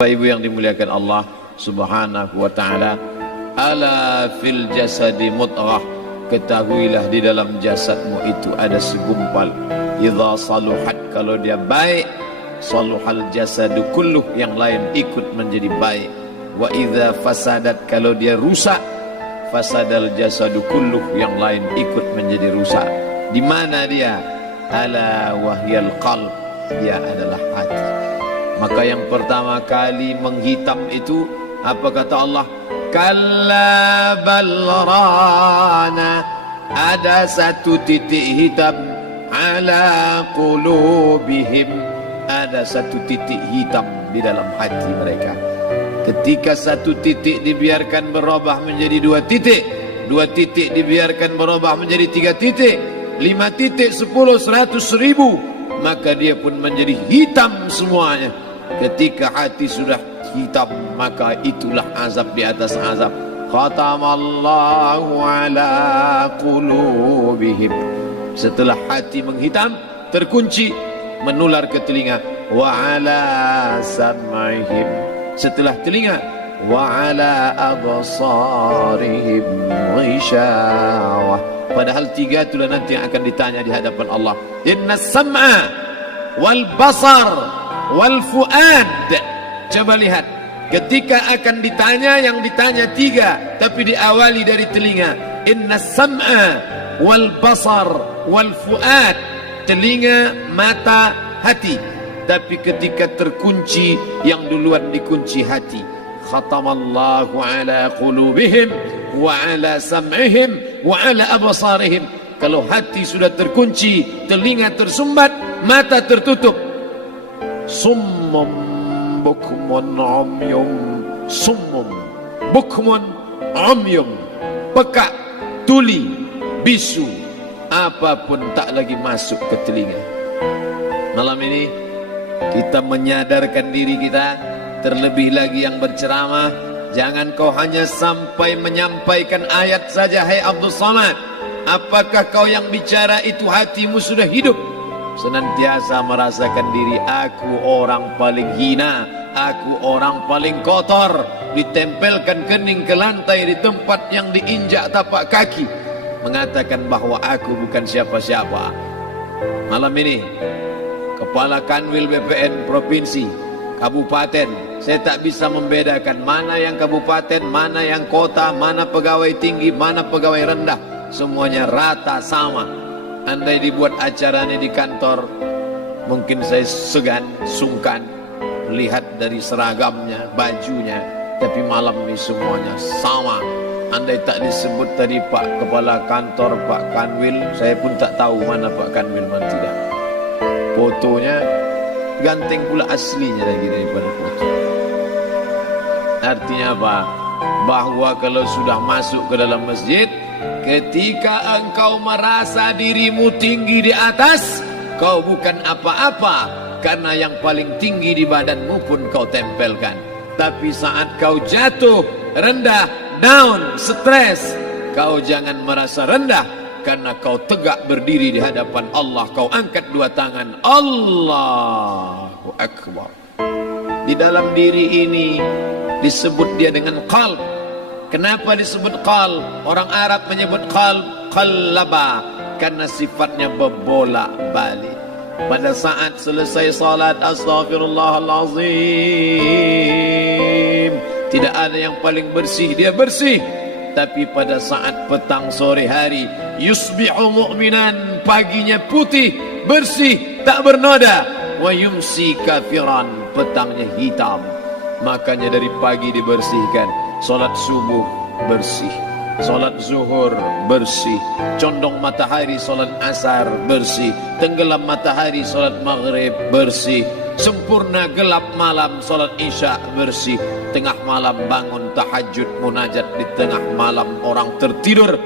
Ibu yang dimuliakan Allah Subhanahu wa ta'ala, ala fil jasadi mudghah, ketahuilah di dalam jasadmu itu ada segumpal. Idza saluhat, kalau dia baik, saluhal jasadu kulluh, yang lain ikut menjadi baik. Wa idza fasadat, kalau dia rusak, fasadal jasadu kulluh, yang lain ikut menjadi rusak. Di mana dia? Ala wahyal qalb, dia adalah hati. Maka yang pertama kali menghitam itu apa kata Allah? Kalla balrana, ada satu titik hitam. Ala qulubihim, ada satu titik hitam di dalam hati mereka. Ketika satu titik dibiarkan berubah menjadi dua titik, dua titik dibiarkan berubah menjadi tiga titik, 5 titik, 10, 100, 1000, maka dia pun menjadi hitam semuanya. Ketika hati sudah hitam, maka itulah azab di atas azab. Khatamallahu ala qulubihim. Setelah hati menghitam, terkunci, menular ke telinga. Wa ala sam'ihim. Setelah telinga, wa ala absarihim ghishawah. Padahal 3 itulah nanti yang akan ditanya di hadapan Allah. Inna sam'a wal basar wal fuad. Coba lihat, ketika akan ditanya, yang ditanya 3, tapi diawali dari telinga. Inna sam'a wal basar wal fuad, telinga, mata, hati. Tapi ketika terkunci, yang duluan dikunci hati. Khatamallahu ala qulubihim wa ala sam'ihim wa ala absarihim. Kalau hati sudah terkunci, telinga tersumbat, mata tertutup. Summum bukmun umyum, summum bukmun umyum, pekak, tuli, bisu, apapun tak lagi masuk ke telinga. Malam ini kita menyadarkan diri kita, terlebih lagi yang berceramah, jangan kau hanya sampai menyampaikan ayat saja. Hai Abdul Samad, apakah kau yang bicara itu hatimu sudah hidup? Senantiasa merasakan diri, aku orang paling hina, aku orang paling kotor, ditempelkan kening ke lantai di tempat yang diinjak tapak kaki, mengatakan bahwa aku bukan siapa-siapa. Malam ini Kepala Kanwil BPN Provinsi, Kabupaten, saya tak bisa membedakan mana yang kabupaten, mana yang kota, mana pegawai tinggi, mana pegawai rendah. Semuanya rata sama. Andai dibuat acaranya di kantor, mungkin saya segan, sungkan melihat dari seragamnya, bajunya. Tapi malam ini semuanya sama. Andai tak disebut tadi Pak Kepala Kantor, Pak Kanwil, saya pun tak tahu mana Pak Kanwil, mana tidak. Fotonya ganteng pula aslinya lagi daripada foto. Artinya apa? Bahwa kalau sudah masuk ke dalam masjid, ketika engkau merasa dirimu tinggi di atas, kau bukan apa-apa, karena yang paling tinggi di badanmu pun kau tempelkan. Tapi saat kau jatuh, rendah, down, stres, kau jangan merasa rendah, karena kau tegak berdiri di hadapan Allah. Kau angkat 2 tangan, Allahu Akbar. Di dalam diri ini disebut dia dengan qalb. Kenapa disebut qalb? Orang Arab menyebut qalb qallaba, karena sifatnya berbolak-balik. Pada saat selesai salat, astaghfirullahalazim, tidak ada yang paling bersih, dia bersih. Tapi pada saat petang sore hari, yusbihu mu'minan, paginya putih, bersih, tak bernoda. Wa yumsi kafiran, petangnya hitam. Makanya dari pagi dibersihkan. Solat subuh bersih, solat zuhur bersih, condong matahari solat asar bersih, tenggelam matahari solat maghrib bersih, sempurna gelap malam solat isya bersih, tengah malam bangun tahajud munajat, di tengah malam orang tertidur.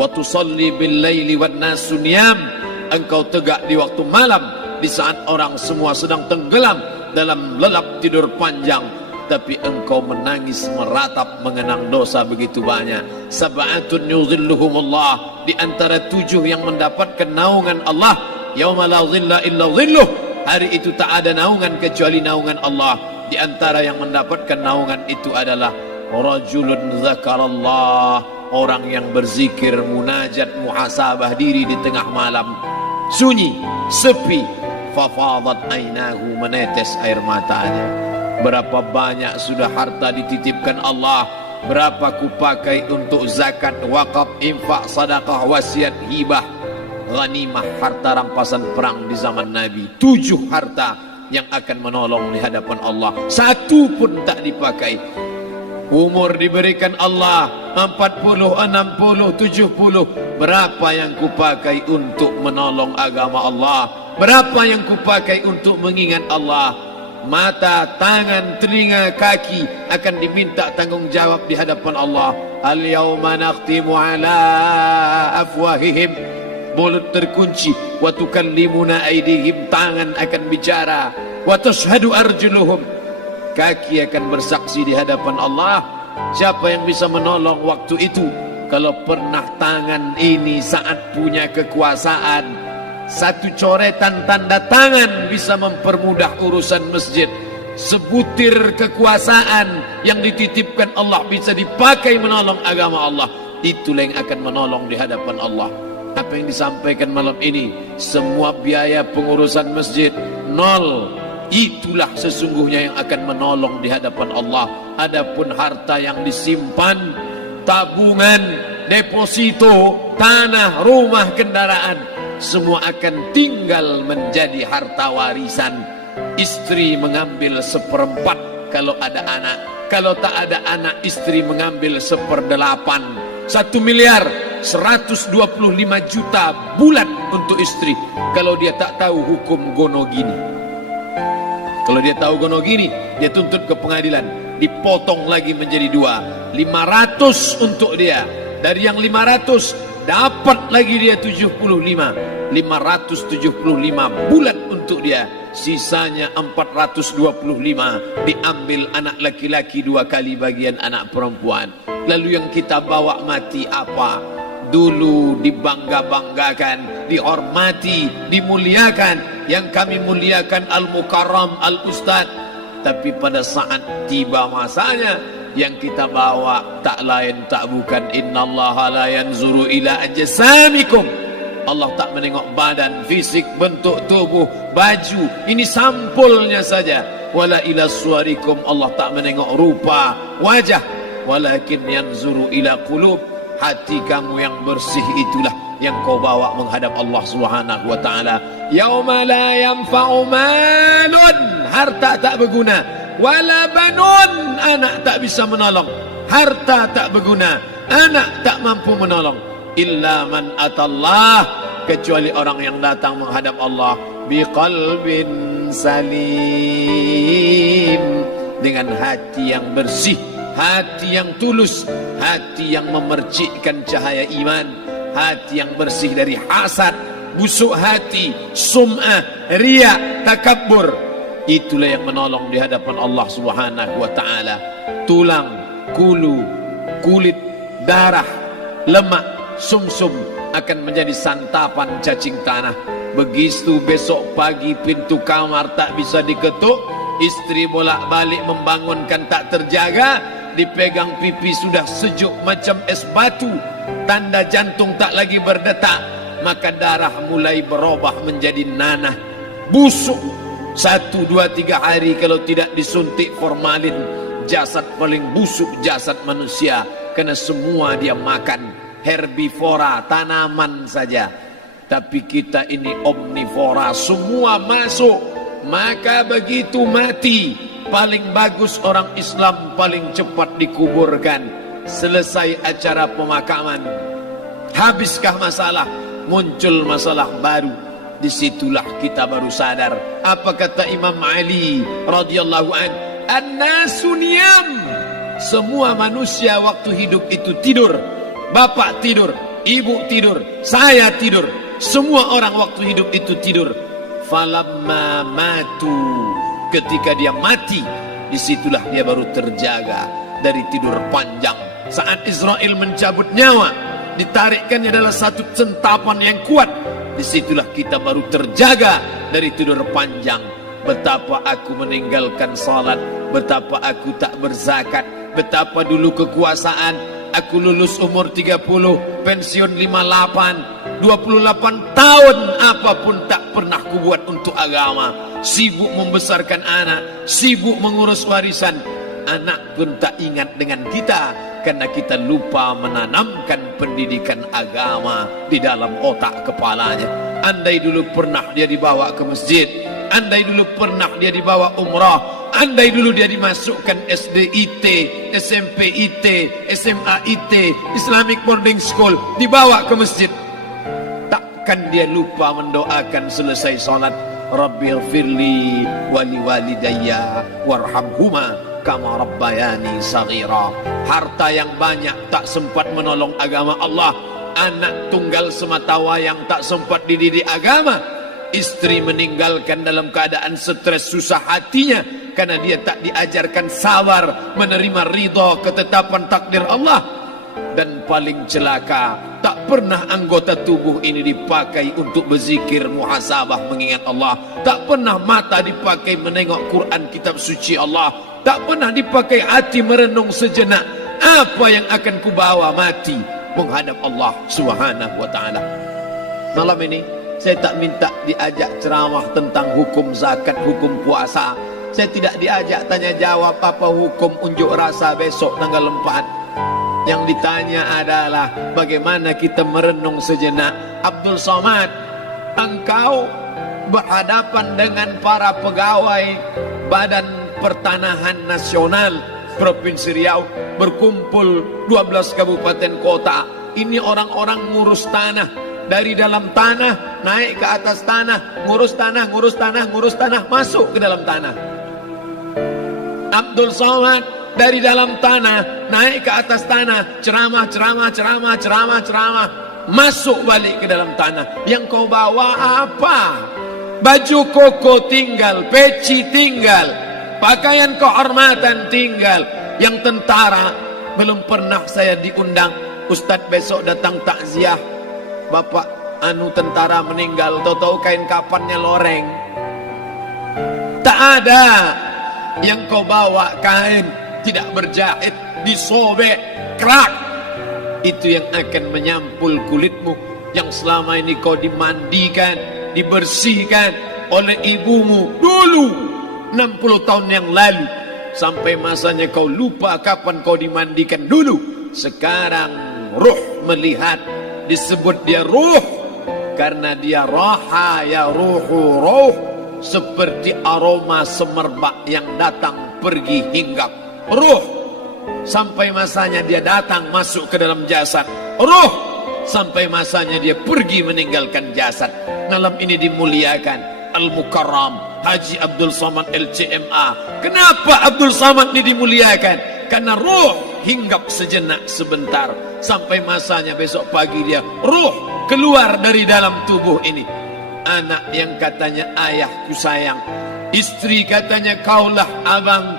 Wa tusalli bil laili wan nasu niyam, engkau tegak di waktu malam, di saat orang semua sedang tenggelam dalam lelap tidur panjang. Tapi engkau menangis meratap mengenang dosa begitu banyak. Sab'atun yuzilluhumullah, di antara 7 yang mendapatkan naungan Allah. Yauma la zilla illa zilluh, hari itu tak ada naungan kecuali naungan Allah. Di antara yang mendapatkan naungan itu adalah rajulun zakarallah, orang yang berzikir, munajat, muhasabah diri di tengah malam, sunyi, sepi, fafadat ainahu, menetes air matanya. Berapa banyak sudah harta dititipkan Allah, berapa kupakai untuk zakat, wakaf, infak, sedekah, wasiat, hibah, ghanimah, harta rampasan perang di zaman Nabi. 7 harta yang akan menolong di hadapan Allah, 1 pun tak dipakai. Umur diberikan Allah 40, 60, 70. Berapa yang kupakai untuk menolong agama Allah? Berapa yang kupakai untuk mengingat Allah? Mata, tangan, telinga, kaki akan diminta tanggung jawab di hadapan Allah. Al-yawma nakhtimu ala afwahihim, mulut terkunci, wa tukallimuna aydihim, tangan akan bicara, wa tashhadu arjuluhum, kaki akan bersaksi di hadapan Allah. Siapa yang bisa menolong waktu itu? Kalau pernah tangan ini saat punya kekuasaan, 1 coretan tanda tangan bisa mempermudah urusan masjid. Sebutir kekuasaan yang dititipkan Allah bisa dipakai menolong agama Allah. Itulah yang akan menolong di hadapan Allah. Apa yang disampaikan malam ini, semua biaya pengurusan masjid 0. Itulah sesungguhnya yang akan menolong di hadapan Allah. Adapun harta yang disimpan, tabungan, deposito, tanah, rumah, kendaraan, semua akan tinggal menjadi harta warisan. Istri mengambil 1/4 kalau ada anak. Kalau tak ada anak, istri mengambil 1/8. 1 miliar 125 juta bulan untuk istri. Kalau dia tak tahu hukum gono gini. Kalau dia tahu gono gini, dia tuntut ke pengadilan, dipotong lagi menjadi 2, 500 untuk dia. Dari yang 500 dapat lagi dia 75, 575 bulan untuk dia. Sisanya 425 diambil anak laki-laki 2 kali bagian anak perempuan. Lalu yang kita bawa mati apa? Dulu dibangga-banggakan, dihormati, dimuliakan. Yang kami muliakan Al-Mukarram, Al-Ustadz. Tapi pada saat tiba masanya, yang kita bawa tak lain tak bukan innallaha la yanzuru ila ajsamikum. Allah tak menengok badan, fisik, bentuk tubuh, baju. Ini sampulnya saja. Wala ila suwarikum, Allah tak menengok rupa, wajah. Walakin yanzuru ila qulub. Hati kamu yang bersih itulah yang kau bawa menghadap Allah Subhanahu wa taala. Yauma la yanfa'u malun, harta tak berguna, wala banun, anak tak bisa menolong. Harta tak berguna, anak tak mampu menolong. Illa man atallah, kecuali orang yang datang menghadap Allah biqalbin salim, dengan hati yang bersih, hati yang tulus, hati yang memercikkan cahaya iman, hati yang bersih dari hasad, busuk hati, sum'ah, riya, takabbur. Itulah yang menolong di hadapan Allah Subhanahu wa taala. Tulang, kulu, kulit, darah, lemak, sumsum akan menjadi santapan cacing tanah. Begitu besok pagi pintu kamar tak bisa diketuk, istri bolak-balik membangunkan tak terjaga, dipegang pipi sudah sejuk macam es batu, tanda jantung tak lagi berdetak, maka darah mulai berubah menjadi nanah, busuk. 1, 2, 3 hari kalau tidak disuntik formalin, jasad paling busuk jasad manusia, karena semua dia makan herbivora, tanaman saja. Tapi kita ini omnivora, semua masuk. Maka begitu mati, paling bagus orang Islam paling cepat dikuburkan. Selesai acara pemakaman, habiskah masalah, muncul masalah baru. Disitulah kita baru sadar. Apa kata Imam Ali radhiyallahu anhu? An-nasu niyam. Semua manusia waktu hidup itu tidur. Bapak tidur, ibu tidur, saya tidur. Semua orang waktu hidup itu tidur. Falamma matu, ketika dia mati, disitulah dia baru terjaga dari tidur panjang. Saat Israel mencabut nyawa, ditarikkannya adalah satu centapan yang kuat. Disitulah kita baru terjaga dari tidur panjang. betapa aku meninggalkan salat, betapa aku tak berzakat, betapa dulu kekuasaan, aku lulus umur 30, pensiun 58, 28 tahun apapun tak pernah kubuat untuk agama. Sibuk membesarkan anak, sibuk mengurus warisan. Anak pun tak ingat dengan kita karena kita lupa menanamkan pendidikan agama di dalam otak kepalanya. Andai dulu pernah dia dibawa ke masjid, andai dulu pernah dia dibawa umrah, andai dulu dia dimasukkan SD IT, SMP IT, SMA IT, Islamic Boarding School, dibawa ke masjid, takkan dia lupa mendoakan selesai salat, Rabbighfirli wali walidayya warhamhuma kama rabbayani saghira. Harta yang banyak tak sempat menolong agama Allah, anak tunggal semata wayang tak sempat dididik agama, istri meninggalkan dalam keadaan stres susah hatinya karena dia tak diajarkan sabar menerima ridha ketetapan takdir Allah. Dan paling celaka, tak pernah anggota tubuh ini dipakai untuk berzikir, muhasabah, mengingat Allah. Tak pernah mata dipakai menengok Quran, kitab suci Allah. Tak pernah dipakai hati merenung sejenak, apa yang akan kubawa mati menghadap Allah Subhanahu wa ta'ala. Malam ini saya tak minta diajak ceramah tentang hukum zakat, hukum puasa. Saya tidak diajak tanya jawab apa hukum unjuk rasa besok tanggal 4. Yang ditanya adalah bagaimana kita merenung sejenak. Abdul Somad, engkau berhadapan dengan para pegawai Badan Pertanahan Nasional Provinsi Riau, berkumpul 12 kabupaten kota. Ini orang-orang ngurus tanah, dari dalam tanah naik ke atas tanah, ngurus tanah, ngurus tanah, ngurus tanah, masuk ke dalam tanah. Abdul Somad dari dalam tanah naik ke atas tanah, ceramah, ceramah, ceramah, ceramah, ceramah, masuk balik ke dalam tanah. Yang kau bawa apa? Baju koko tinggal, peci tinggal, pakaian kehormatan tinggal. Yang tentara belum pernah saya diundang. Ustadz besok datang takziah, bapak tentara meninggal, tahu-tahu kain kapannya loreng. Tak ada. Yang kau bawa kain tidak berjahit, disobek, kerak. Itu yang akan menyampul kulitmu yang selama ini kau dimandikan, dibersihkan oleh ibumu dulu 60 tahun yang lalu. Sampai masanya kau lupa kapan kau dimandikan dulu. Sekarang ruh melihat, disebut dia ruh karena dia raha ya ruhu ruh, seperti aroma semerbak yang datang pergi hinggap. Ruh sampai masanya dia datang masuk ke dalam jasad. Ruh sampai masanya dia pergi meninggalkan jasad. Malam ini dimuliakan Al-Mukarram Haji Abdul Somad LCMA. Kenapa Abdul Somad ini dimuliakan? Karena ruh hinggap sejenak sebentar, sampai masanya besok pagi dia ruh keluar dari dalam tubuh ini. Anak yang katanya ayahku sayang, istri katanya kaulah abang,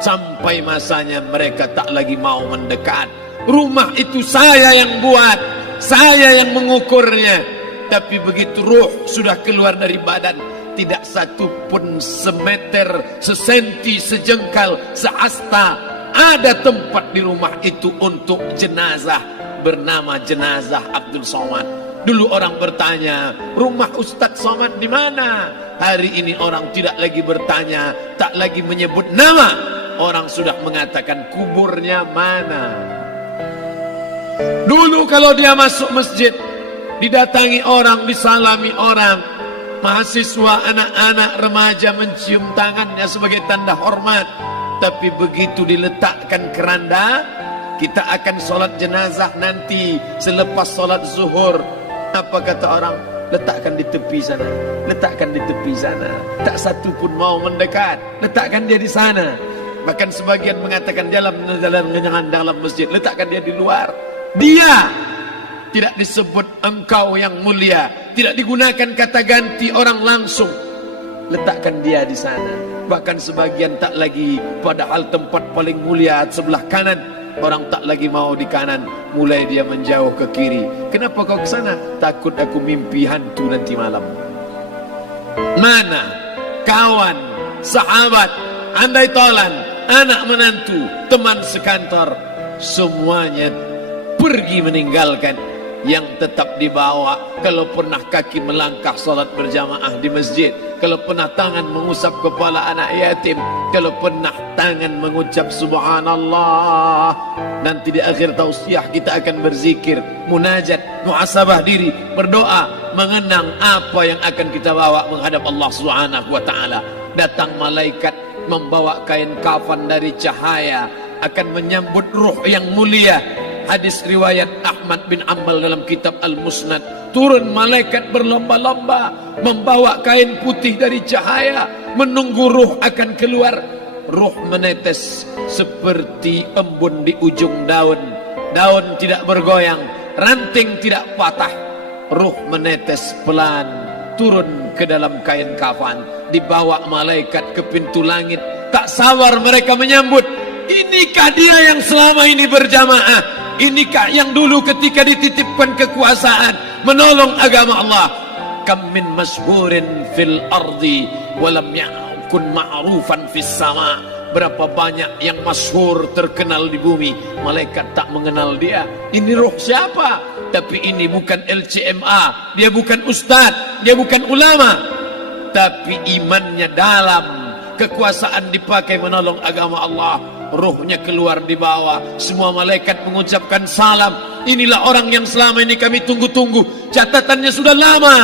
sampai masanya mereka tak lagi mau mendekat. Rumah itu saya yang buat, saya yang mengukurnya. Tapi begitu ruh sudah keluar dari badan, tidak satu pun semeter, sesenti, sejengkal, seasta ada tempat di rumah itu untuk jenazah bernama jenazah Abdul Somad. Dulu orang bertanya, rumah Ustadz Somad di mana? Hari ini orang tidak lagi bertanya, tak lagi menyebut nama. Orang sudah mengatakan kuburnya mana. Dulu kalau dia masuk masjid, didatangi orang, disalami orang, mahasiswa, anak-anak, remaja mencium tangannya sebagai tanda hormat. Tapi begitu diletakkan keranda, kita akan sholat jenazah nanti selepas sholat zuhur. Apa kata orang? Letakkan di tepi sana, letakkan di tepi sana. Tak satu pun mau mendekat, letakkan dia di sana. Bahkan sebagian mengatakan dalam masjid, letakkan dia di luar. Dia tidak disebut engkau yang mulia, tidak digunakan kata ganti orang langsung. Letakkan dia di sana. Bahkan sebagian tak lagi, padahal tempat paling mulia sebelah kanan, orang tak lagi mau di kanan, mulai dia menjauh ke kiri. Kenapa kau ke sana? Takut aku mimpi hantu nanti malam. Mana? kawan, sahabat, andai tolan, anak menantu, teman sekantor, semuanya pergi meninggalkan. Yang tetap dibawa, kalau pernah kaki melangkah salat berjamaah di masjid, kalau pernah tangan mengusap kepala anak yatim, kalau pernah tangan mengucap subhanallah. Nanti di akhir tausiah kita akan berzikir, munajat, muhasabah diri, berdoa, mengenang apa yang akan kita bawa menghadap Allah Subhanahu wa taala. Datang malaikat membawa kain kafan dari cahaya, akan menyambut ruh yang mulia. Hadis riwayat Ahmad bin Ambal dalam kitab Al-Musnad, turun malaikat berlomba-lomba membawa kain putih dari cahaya, menunggu ruh akan keluar. Ruh menetes seperti embun di ujung daun, daun tidak bergoyang, ranting tidak patah. Ruh menetes pelan turun ke dalam kain kafan, dibawa malaikat ke pintu langit. Tak sabar mereka menyambut. Inikah dia yang selama ini berjamaah? Inikah yang dulu ketika dititipkan kekuasaan menolong agama Allah? Kam min masburin fil ardi walam yakun ma'rufan fis sama. Berapa banyak yang masyhur terkenal di bumi, malaikat tak mengenal dia. Ini ruh siapa? Tapi ini bukan LCMA, dia bukan ustaz, dia bukan ulama, tapi imannya dalam. Kekuasaan dipakai menolong agama Allah. Ruhnya keluar di bawah, semua malaikat mengucapkan salam. Inilah orang yang selama ini kami tunggu-tunggu, catatannya sudah lama.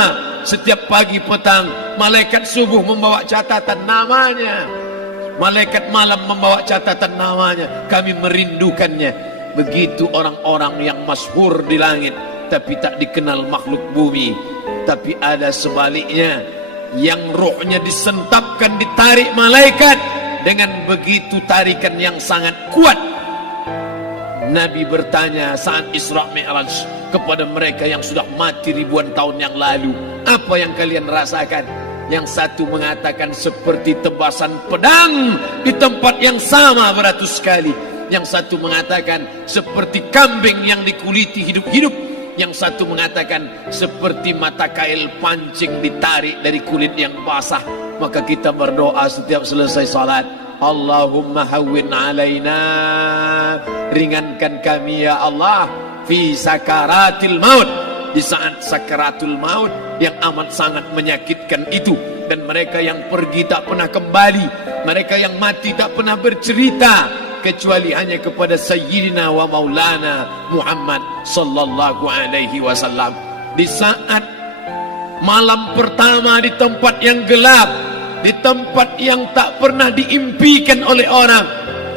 Setiap pagi petang malaikat subuh membawa catatan namanya, malaikat malam membawa catatan namanya. Kami merindukannya. Begitu orang-orang yang masyhur di langit tapi tak dikenal makhluk bumi. Tapi ada sebaliknya, yang ruhnya disentapkan, ditarik malaikat dengan begitu tarikan yang sangat kuat. Nabi bertanya saat Isra Mi'raj kepada mereka yang sudah mati ribuan tahun yang lalu, apa yang kalian rasakan? Yang satu mengatakan seperti tebasan pedang di tempat yang sama beratus kali. Yang satu mengatakan seperti kambing yang dikuliti hidup-hidup. Yang satu mengatakan seperti mata kail pancing ditarik dari kulit yang basah. Maka kita berdoa setiap selesai salat, Allahumma hawwin alaina, ringankan kami ya Allah, fi sakaratil maut, di saat sakaratul maut yang amat sangat menyakitkan itu. Dan mereka yang pergi tak pernah kembali, mereka yang mati tak pernah bercerita, kecuali hanya kepada Sayyidina wa Maulana Muhammad sallallahu alaihi wasallam. Di saat malam pertama di tempat yang gelap, di tempat yang tak pernah diimpikan oleh orang,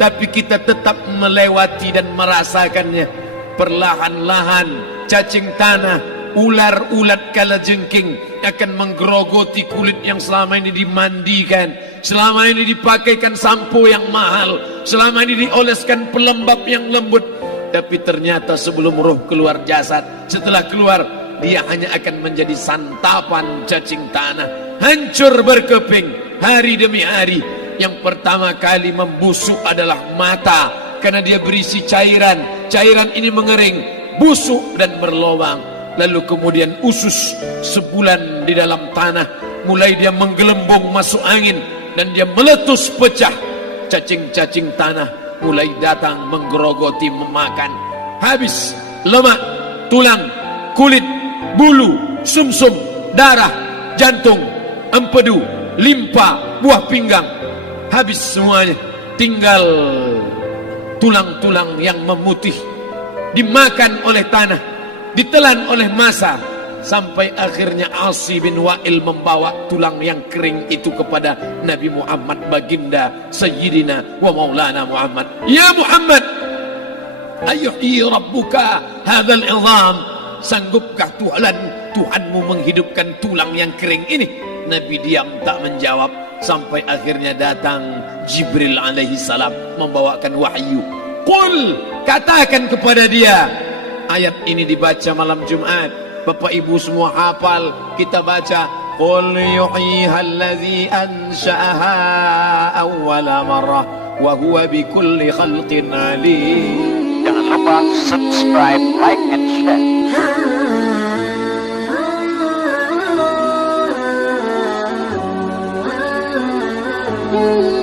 tapi kita tetap melewati dan merasakannya. Perlahan-lahan cacing tanah, ular-ulat kalajengking akan menggerogoti kulit yang selama ini dimandikan, selama ini dipakaikan sampo yang mahal, selama ini dioleskan pelembab yang lembut. Tapi ternyata sebelum roh keluar jasad, setelah keluar dia hanya akan menjadi santapan cacing tanah, hancur berkeping hari demi hari. Yang pertama kali membusuk adalah mata, karena dia berisi cairan. Cairan ini mengering, busuk dan berlubang. Lalu kemudian usus sebulan di dalam tanah, mulai dia menggelembung masuk angin dan dia meletus pecah. Cacing-cacing tanah mulai datang menggerogoti, memakan. Habis lemak, tulang, kulit, bulu, sumsum, darah, jantung, empedu, limpa, buah pinggang. Habis semuanya, tinggal tulang-tulang yang memutih, dimakan oleh tanah, ditelan oleh massa, sampai akhirnya Asi bin Wa'il membawa tulang yang kering itu kepada Nabi Muhammad, baginda Sayyidina wa Maulana Muhammad. Ya Muhammad, ayuhyi rabbuka hadzal izam, sanggupkah Tuhanmu menghidupkan tulang yang kering ini? Nabi diam tak menjawab, sampai akhirnya datang Jibril alaihi salam membawakan wahyu. Qul, katakan kepada dia. Ayat ini dibaca malam Jumat, Bapak Ibu semua hafal. Kita baca, Qul yuhyiha allazi ansha'aha awwala marrah wa huwa bikulli khalqin alim. Jangan lupa subscribe, like, and share. Thank you.